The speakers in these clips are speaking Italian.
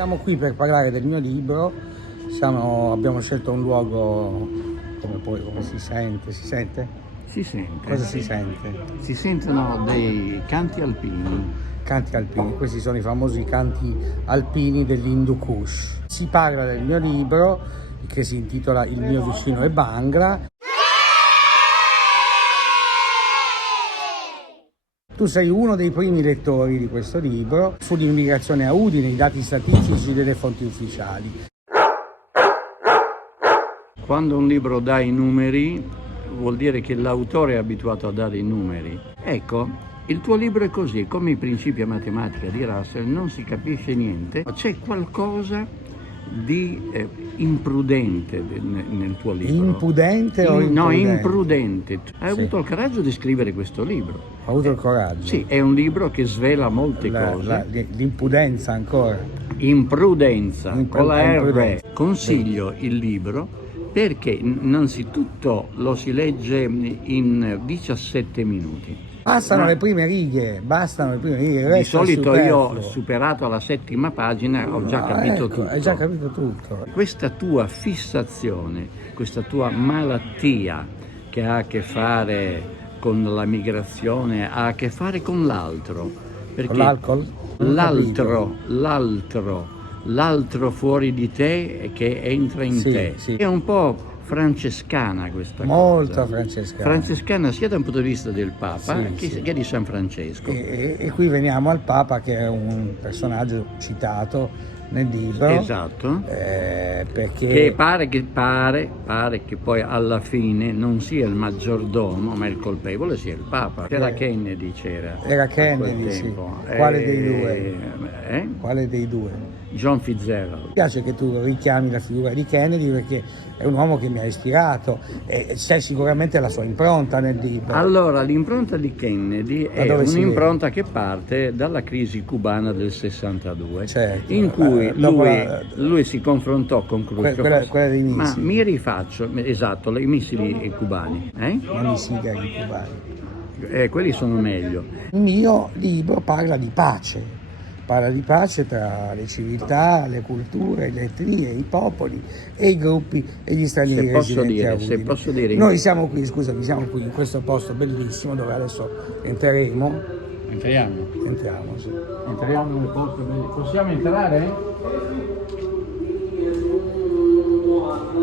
Siamo qui per parlare del mio libro, abbiamo scelto un luogo, come si sente? Si sente? Si sente. Cosa si sente? Si sentono dei canti alpini. Canti alpini, questi sono i famosi canti alpini dell'Hindu Kush. Si parla del mio libro, che si intitola Il mio vicino è Bhangra. Tu sei uno dei primi lettori di questo libro sull'immigrazione a Udine, i dati statistici delle fonti ufficiali. Quando un libro dà i numeri, vuol dire che l'autore è abituato a dare i numeri. Ecco, il tuo libro è così, come i principi a matematica di Russell, non si capisce niente, c'è qualcosa di imprudente nel tuo libro. Impudente o imprudente? No, imprudente. Hai avuto il coraggio di scrivere questo libro. Ho avuto il coraggio. Sì, è un libro che svela molte cose. L'impudenza ancora. Imprudenza, con la imprudenza. R. Consiglio il libro perché innanzitutto lo si legge in 17 minuti. Bastano le prime righe, il Di solito io ho superfluo. superato alla 7ª pagina, ho già capito tutto. Hai già capito tutto. Questa tua fissazione, questa tua malattia che ha a che fare con la migrazione, ha a che fare con l'altro. Con l'alcol? L'altro fuori di te che entra in te. Sì. È un po' francescana questa Molto cosa. francescana. Francescana sia da un punto di vista del Papa che di San Francesco. E qui veniamo al Papa, che è un personaggio citato nel libro. Esatto. Perché Che pare che poi alla fine non sia il maggiordomo, ma il colpevole sia il Papa. C'era Kennedy, Era a quel Kennedy, sì. tempo. Quale dei due? Quale dei due? John Fitzgerald. Mi piace che tu richiami la figura di Kennedy perché è un uomo che mi ha ispirato e c'è sicuramente la sua impronta nel libro. Allora, l'impronta di Kennedy è un'impronta che parte dalla crisi cubana del 62, certo, in cui lui si confrontò con Khrushchev. Quella dei missili. Ma mi rifaccio, esatto, i missili cubani. Non i sigari cubani. Quelli sono meglio. Il mio libro parla di pace tra le civiltà, le culture, le etnie, i popoli e i gruppi e gli stranieri residenti a Udine. Se posso dire. Noi siamo qui in questo posto bellissimo dove adesso entreremo. Entriamo, Sì. Entriamo nel posto bellissimo. Possiamo entrare?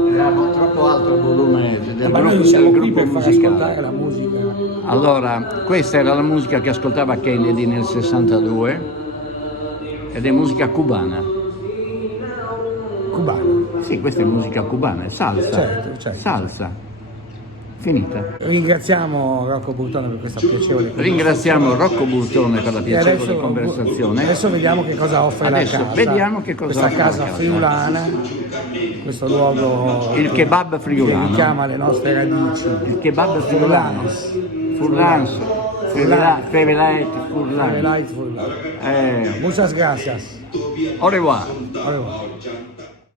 Abbiamo troppo alto il volume del Ma noi siamo qui per far ascoltare la musica. Allora, questa era la musica che ascoltava Kennedy nel 62 ed è musica cubana. Cubana? Sì, questa è musica cubana, è salsa. Certo. Salsa. Finita. Ringraziamo Rocco Burtone per questa piacevole conversazione. Ringraziamo Rocco Burtone per la piacevole conversazione. Adesso vediamo che cosa offre la casa. Vediamo che cosa questa casa friulana, questo luogo. Il kebab friulano. Che richiama le nostre radici. Il kebab friulano. Furlans. Fevelait Furlan. Muchas gracias. Au revoir. Au revoir.